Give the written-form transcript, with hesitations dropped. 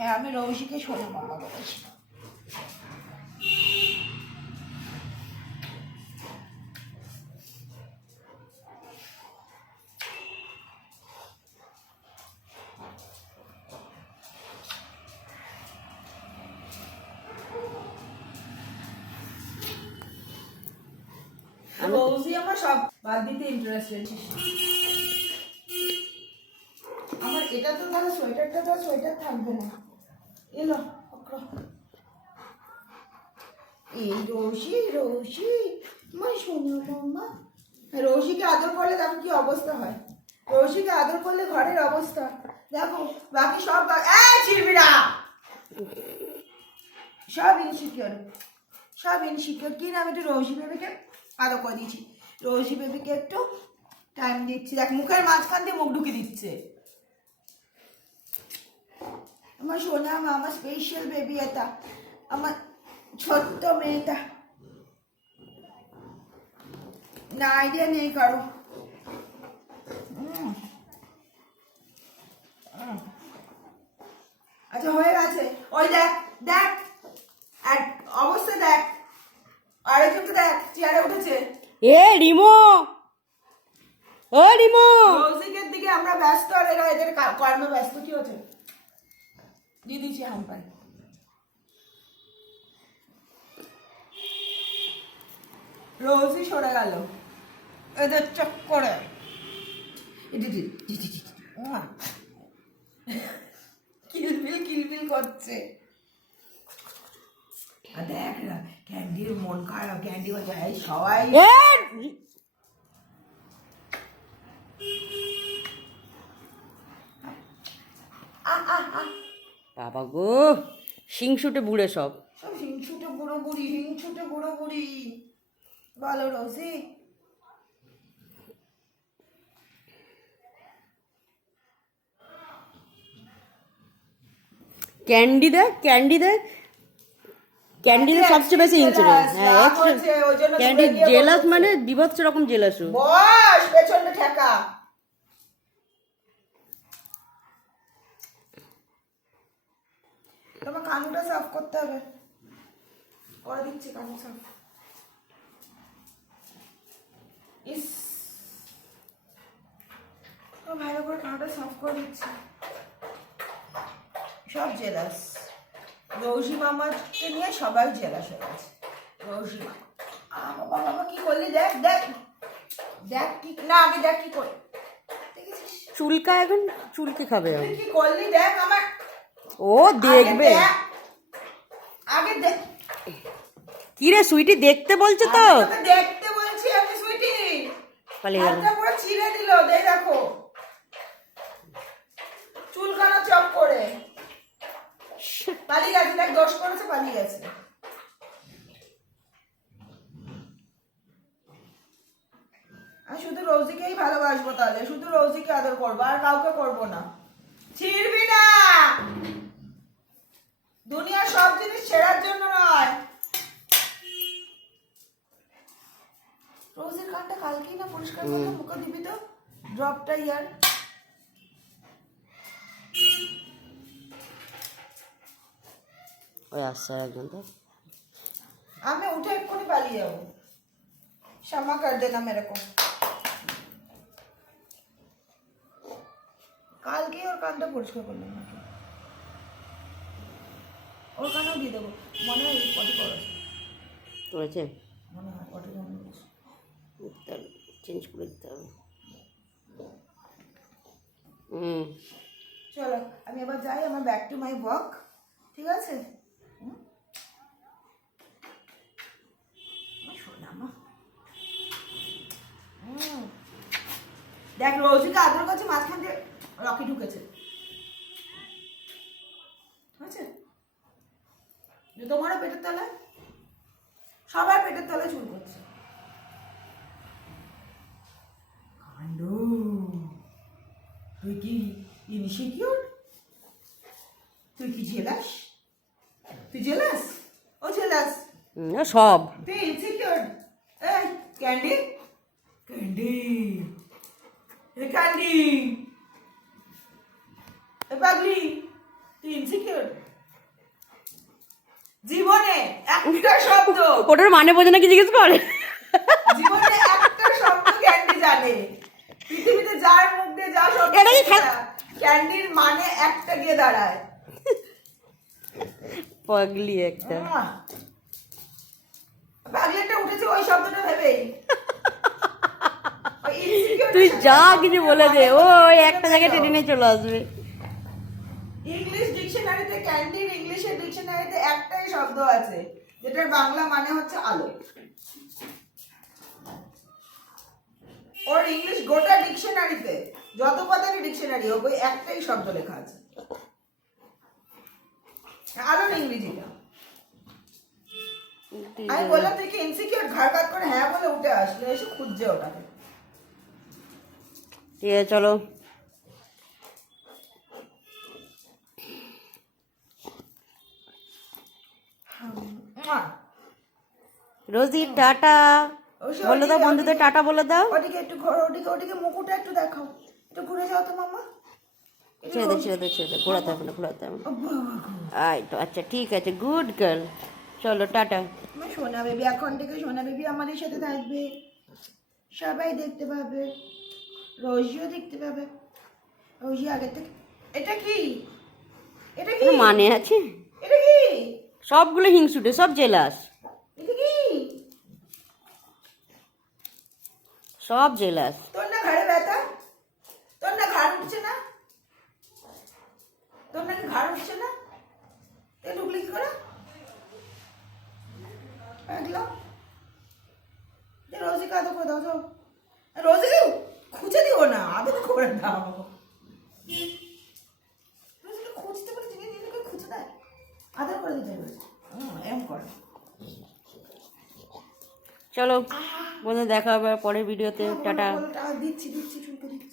হ্যাঁ আমি রৌশিকে সোনা মামা বলেছি। রোজি আমার সব বাদ দিতে ইন্টারেস্টেড। আমার এটা তো তাহলে সোয়েটারটা তো সোয়েটার থাকবে না। এলো এই রোশি রোশি মা শোনো মাম্মা। রোশিকে আদর করলে দেখো কি অবস্থা হয়। রোশিকে আদর করলে ঘরের অবস্থা দেখো। বাকি সব ছিড়বি না। সব ইনসিকিউর কি না। আমি একটু রোশি বেবিকে আদর করে দিয়েছি। রোশি বেবিকে একটু টাইম দিচ্ছি। দেখ মুখের মাঝখান দিয়ে মুখ ঢুকে দিচ্ছে। আমার সোনা আমার স্পেশাল বেবি এটা, আমার ছোট্ট মেয়েটা। না আইডিয়া নেই কারো। আচ্ছা হয়ে গেছে। ওই দেখ দেখ অবস্থা দেখ। আরেকজনকে দেখ চেয়ারে উঠেছে। এ রিমো, ও রিমো, মিউজিকের দিকে আমরা ব্যস্ত আর এরা এদের কর্মে ব্যস্ত। কি হচ্ছে দিয়ে দিচ্ছি হাম পাই। রোজই সরে গেল এদের চক্করে। কিলবিল করছে। আর দেখ না ক্যান্ডির মন খারাপ। ক্যান্ডি বলছে সবাই বাবা গো, সিংসুটে বুড়ে সব। হিংসুটে বুড়ো বুড়ি। বলো রোজি। ক্যান্ডিদের সবচেয়ে বেশি ইন্সুরেন্স। হ্যাঁ ক্যান্ডি জেলাস মানে বিভৎস রকম জেলাসও। বস পেছনে ঠেকা। তোমার কানুটা সাফ করতে হবে। করে দিচ্ছি কানু সাফ। ইস ভালো করে কানুটা সাফ করে দিচ্ছি। সব জেলাস। রৌশি মামাকে নিয়ে সবাই জেলাস হয়ে গেছে। রৌশি মামা বাবা কি করলি দেখ দেখ দেখ কি না আগে দেখ কি করে দেখেছিস। চুলকা এখন চুলকে খাবে। কি করলি দেখ আমার। ও দেখবে আগে দেখ। কি রে সুইটি দেখতে বলছে তো। দেখতে বলছি আমি সুইটি। পালিয়ে গেল। হাতটা পুরো ছিঁড়ে দিল। দেখো চুলকানো চপ করে পালিয়ে গেছে। দেখ দোষ করেছে পালিয়ে গেছে। আমি শুধু রোজিকেই ভালোবাসবো। তাহলে শুধু রোজিকে আদর করবো আর কাউকে করবো না। ছিড়বি না। দুনিয়ার সব জিনিস ছেড়ার জন্য নয়। রোজের কানটা কালকেই না পরিষ্কার করলাম। মুখে দিবি তো ড্রপটা ইয়ার। ওই আসছে একজন তো। আমি উঠে এক্ষুনি পালিয়ে যাবো। क्षमा कर देना मेरे को। কালকে ওর কানটা পরিষ্কার করলাম নাকি ওর কানও দিয়ে দেবো। মনে হয় পটি করেছে মনে হয় পটি জমে গেছে। চেঞ্জ করে দিতে হবে। চলো আমি এবার যাই। আমার ব্যাক টু মাই ওয়ার্ক। ঠিক আছে। দেখ রোজিকে আদর করছে মাঝখান দিয়ে রকি ঢুকেছে। আছে তোমারও পেটের তলায় সবার পেটের তলায় চুল করছে। কাণ্ড। তুই কি ইনসিকিউর? তুই কি জেলাস? তুই জেলাস? ও জেলাস সব। তুই ইনসিকিউর। এই ক্যান্ডি ক্যান্ডি ক্যান্ডি পাগলি তুই ইনসিকিউর। জীবনে একটা শব্দ, ওটার মানে বোঝে না কি জিজ্ঞেস করে? জীবনে একটা শব্দ ক্যান্ডি জানে। পৃথিবীতে যার মুখ দিয়ে যা শব্দ এটা কি বেরোয় না, ক্যান্ডির মানে একটা গিয়ে দাঁড়ায়। পাগলি একটা। পাগলেটা উঠেছে ওই শব্দটা ভেবেই। ওই insecure তুই এর যা সাথে কিছু শব্দটার বলে দে, মানে ও বলে ওই দিতে একটা জায়গায় পেরেছো? টেনে নিয়ে চলে আসবে। ইংলিশ ডিকশনারিতে, ক্যান্ডির ইংলিশের ডিকশনারিতে একটাই শব্দ আছে যেটার বাংলা মানে হচ্ছে আলো। ওর ইংলিশ গোটা ডিকশনারিতে যত পদের ডিকশনারি হোক ওই একটাই শব্দ লেখা আছে, আলোর ইংরেজিটা। আমি বললাম তুই কি ইনসিকিউর, ঘাড় কাত করে হ্যাঁ বলে উঠে আসলে, এসে খুঁজছে ওটাকে। ঠিক আছে চলো। রোজি টাটা বলে দাও, বন্ধুদের টাটা বলে দাও। ওদিকে একটু ঘোরো, ওদিকে মুকুটটা একটু দেখাও, একটু ঘুরে যাও তো মামা। ছেড়ে দে ছেড়ে দে ছেড়ে দে, ঘোরাতে হবে না ঘোরাতে হবে না। আই তো আচ্ছা ঠিক আছে, গুড গার্ল, চলো টাটা। সোনা বেবি, এখন থেকে সোনা বেবি আমাদের সাথে থাকবে, সবাই দেখতে পাবে, রোজিও দেখতে পাবে। রোজি আগে থেকে, এটা কি, এটা কি, কোনো মানে আছে? এটা কি, সবগুলো হিংসুটে, সব জেলাস, এটা কি? সব জেলাস। তোর না ঘাড়ে ব্যথা, তোর না ঘাড় উঠছে না, তোর নাকি ঘাড় উঠছে না, এ ঢুকলি কি করে? একলা রোজিকে আদর করে দাও, যাও রোজিকে খুঁজে দিও না, আদর করে দাও। রোজিকে খুঁজতে পারে, জিনিস জিনিসকে খুঁজে দেয়, আদর করে দিতে হবে। এম করে। চলো বন্ধু, দেখা হবে পরের ভিডিওতে, টাটা। দিচ্ছি চুলকে দিচ্ছি।